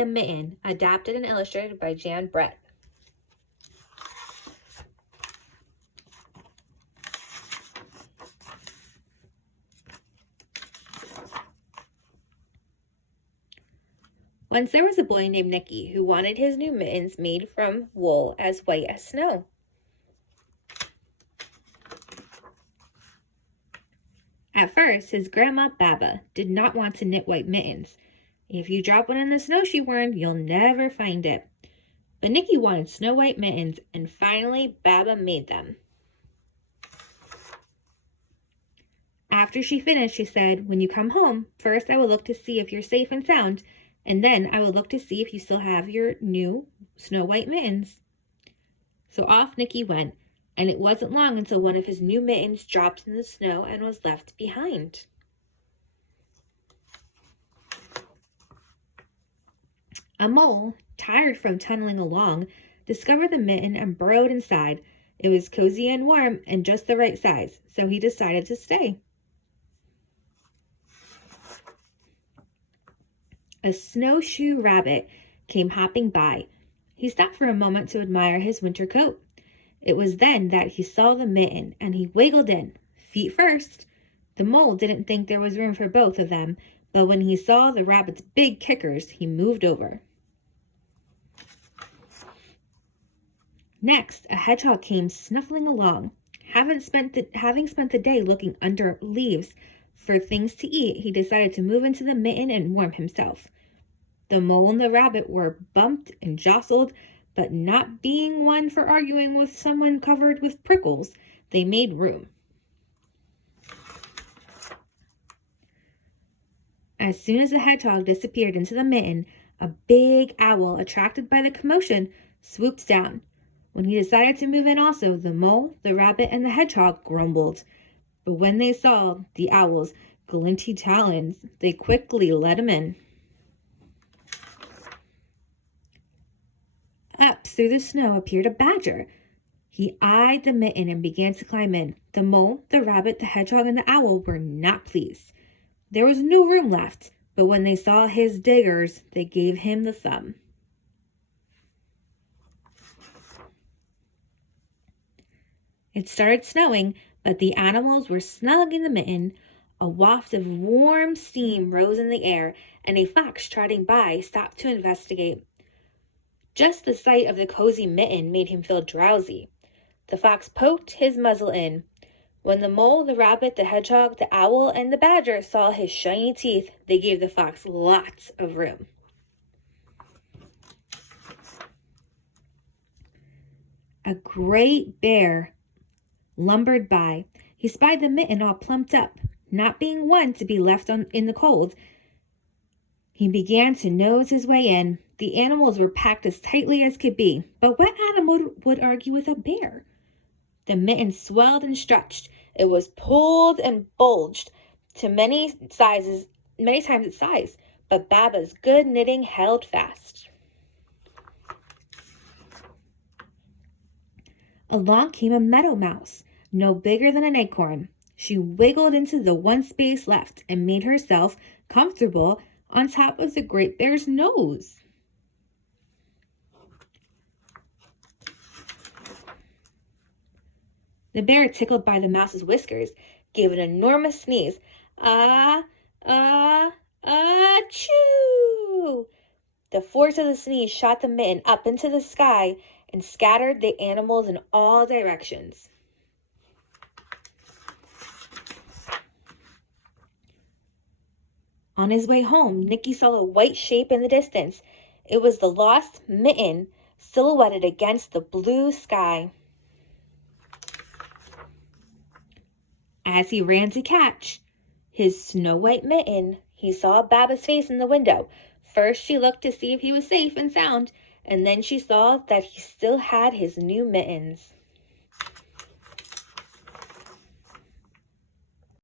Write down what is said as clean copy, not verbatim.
the Mitten, adapted and illustrated by Jan Brett. Once there was a boy named Nicky who wanted his new mittens made from wool as white as snow. At first, his grandma Baba did not want to knit white mittens. If you drop one in the snow, she warned, you'll never find it. But Nicky wanted snow white mittens, and finally Baba made them. After she finished, she said, "When you come home, first I will look to see if you're safe and sound, and then I will look to see if you still have your new snow white mittens." So off Nicky went, and it wasn't long until one of his new mittens dropped in the snow and was left behind. A mole, tired from tunneling along, discovered the mitten and burrowed inside. It was cozy and warm and just the right size, so he decided to stay. A snowshoe rabbit came hopping by. He stopped for a moment to admire his winter coat. It was then that he saw the mitten, and he wiggled in, feet first. The mole didn't think there was room for both of them, but when he saw the rabbit's big kickers, he moved over. Next, a hedgehog came snuffling along. Having spent the day looking under leaves for things to eat, he decided to move into the mitten and warm himself. The mole and the rabbit were bumped and jostled, but not being one for arguing with someone covered with prickles, they made room. As soon as the hedgehog disappeared into the mitten, a big owl, attracted by the commotion, swooped down. When he decided to move in also, the mole, the rabbit, and the hedgehog grumbled. But when they saw the owl's glinty talons, they quickly let him in. Up through the snow appeared a badger. He eyed the mitten and began to climb in. The mole, the rabbit, the hedgehog, and the owl were not pleased. There was no room left, but when they saw his diggers, they gave him the thumb. It started snowing, but the animals were snug in the mitten. A waft of warm steam rose in the air, and a fox trotting by stopped to investigate. Just the sight of the cozy mitten made him feel drowsy. The fox poked his muzzle in. When the mole, the rabbit, the hedgehog, the owl, and the badger saw his shiny teeth, they gave the fox lots of room. A great bear lumbered by. He spied the mitten all plumped up. Not being one to be left in the cold, he began to nose his way in. The animals were packed as tightly as could be, but what animal would argue with a bear? The mitten swelled and stretched. It was pulled and bulged to many times its size, but Baba's good knitting held fast. Along came a meadow mouse, no bigger than an acorn. She wiggled into the one space left and made herself comfortable on top of the great bear's nose. The bear, tickled by the mouse's whiskers, gave an enormous sneeze. Ah, achoo! The force of the sneeze shot the mitten up into the sky and scattered the animals in all directions. On his way home, Nicky saw a white shape in the distance. It was the lost mitten silhouetted against the blue sky. As he ran to catch his snow white mitten, he saw Baba's face in the window. First, she looked to see if he was safe and sound, and then she saw that he still had his new mittens.